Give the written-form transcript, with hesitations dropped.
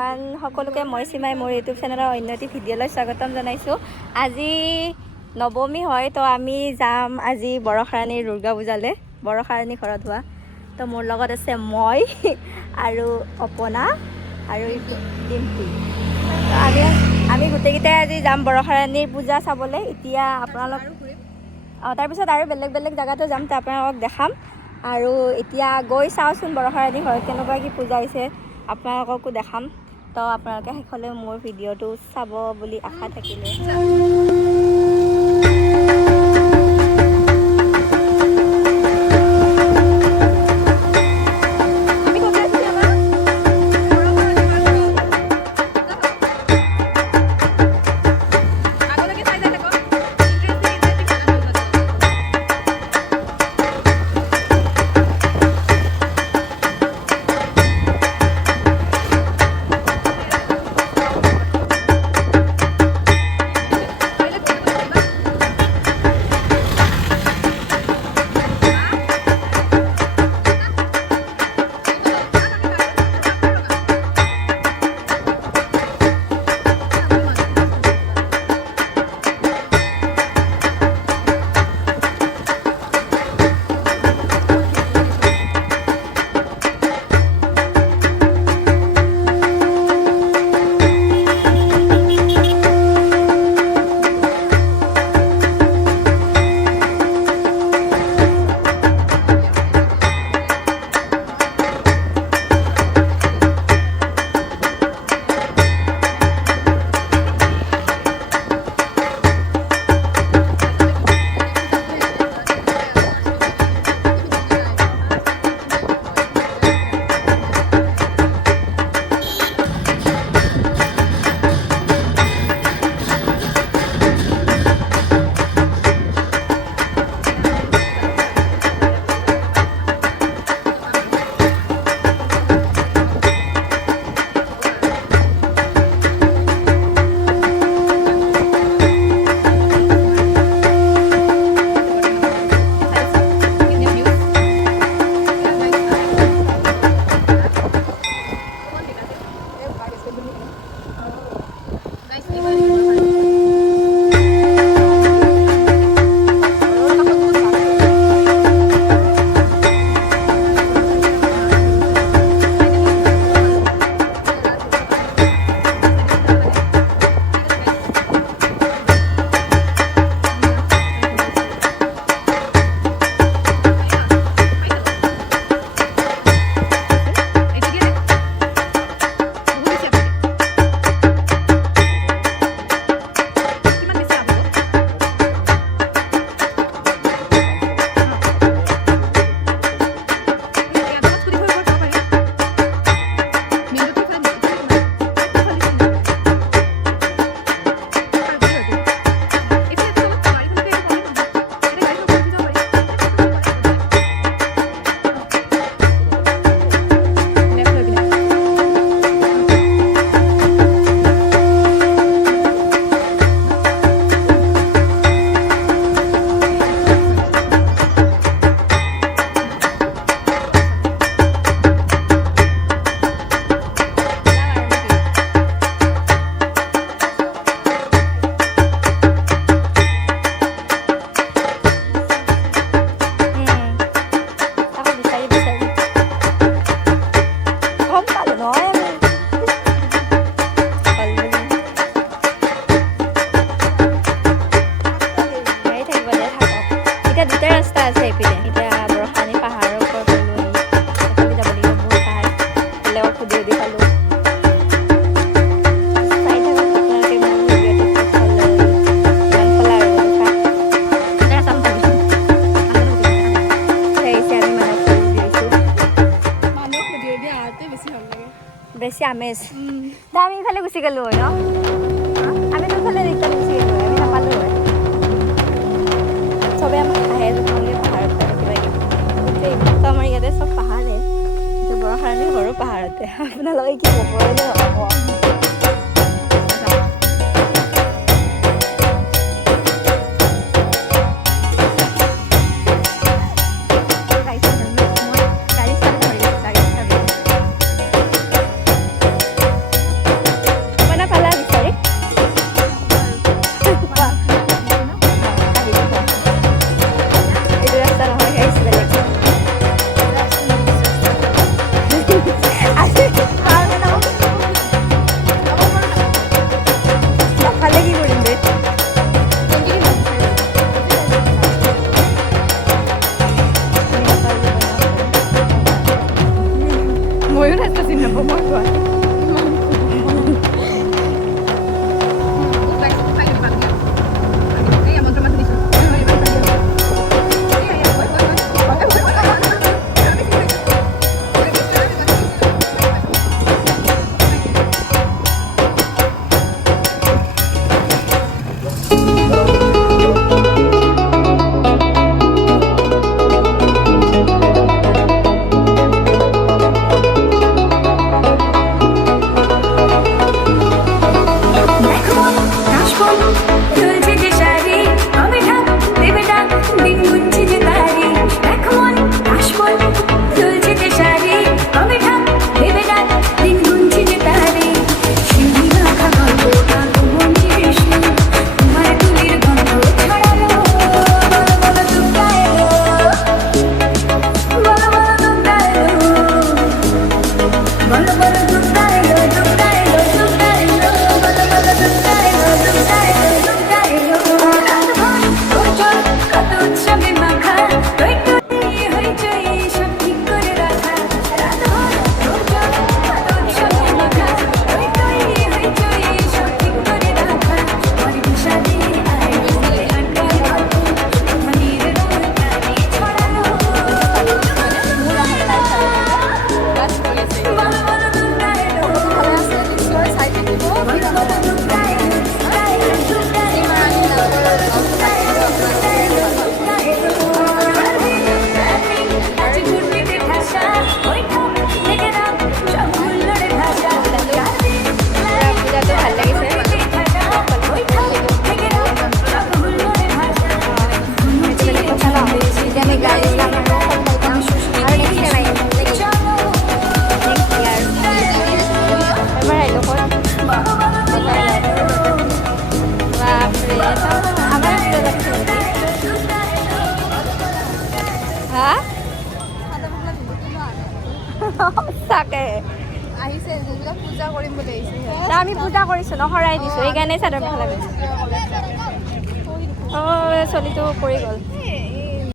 Everyone সকলোকে মই চিমাই মোৰ ইউটিউব চেনেলৰ অন্য এটি ভিডিঅ'লৈ স্বাগতম জনাইছোঁ। আজি নৱমী হয়, তো আমি যাম আজি বৰষাৰাণীৰ দুৰ্গা পূজালৈ, বৰষাৰাণী ঘৰত হোৱা। তো মোৰ লগত আছে মই আৰু অপনা আৰু ডিম্পি। আমি গোটেইকেইটাই আজি যাম বৰষাৰাণীৰ পূজা চাবলৈ। এতিয়া আপোনালোক তাৰপিছত আৰু বেলেগ বেলেগ জেগাতো যাম, তো আপোনালোকক দেখাম। আৰু এতিয়া গৈ চাওঁচোন বৰষাৰাণী ঘৰত কেনেকুৱা কি পূজা হৈছে, আপোনালোককো দেখাম। তো আপোনালোকে শেষলৈ মোৰ ভিডিঅ'টো চাব বুলি আশা থাকিলে। বেছি আমেজ আমি ইফালে গুচি গ'লো হয় ন, আমি ইফালে ৰিটাৰ্ণ গুচি গ'লো হয়, আমি নাপালোঁ হয়। চবে আমাক আহে তোমালোকে পাহাৰত কিবা কিবি, তো আমাৰ ইয়াতে চব পাহাৰে, বৰষাৰাণী ঘৰো পাহাৰতে। আপোনালোকে কি ক'ব নহ'ব। সঁচাকে আহিছে যোনবিলাক পূজা কৰিম বুলি আহিছে না আমি পূজা কৰিছোঁ ন শৰাই দিছোঁ সেইকাৰণে চাদৰ মেখেলা পিন্ধিছোঁ অঁ চলিটো পৰি গ'ল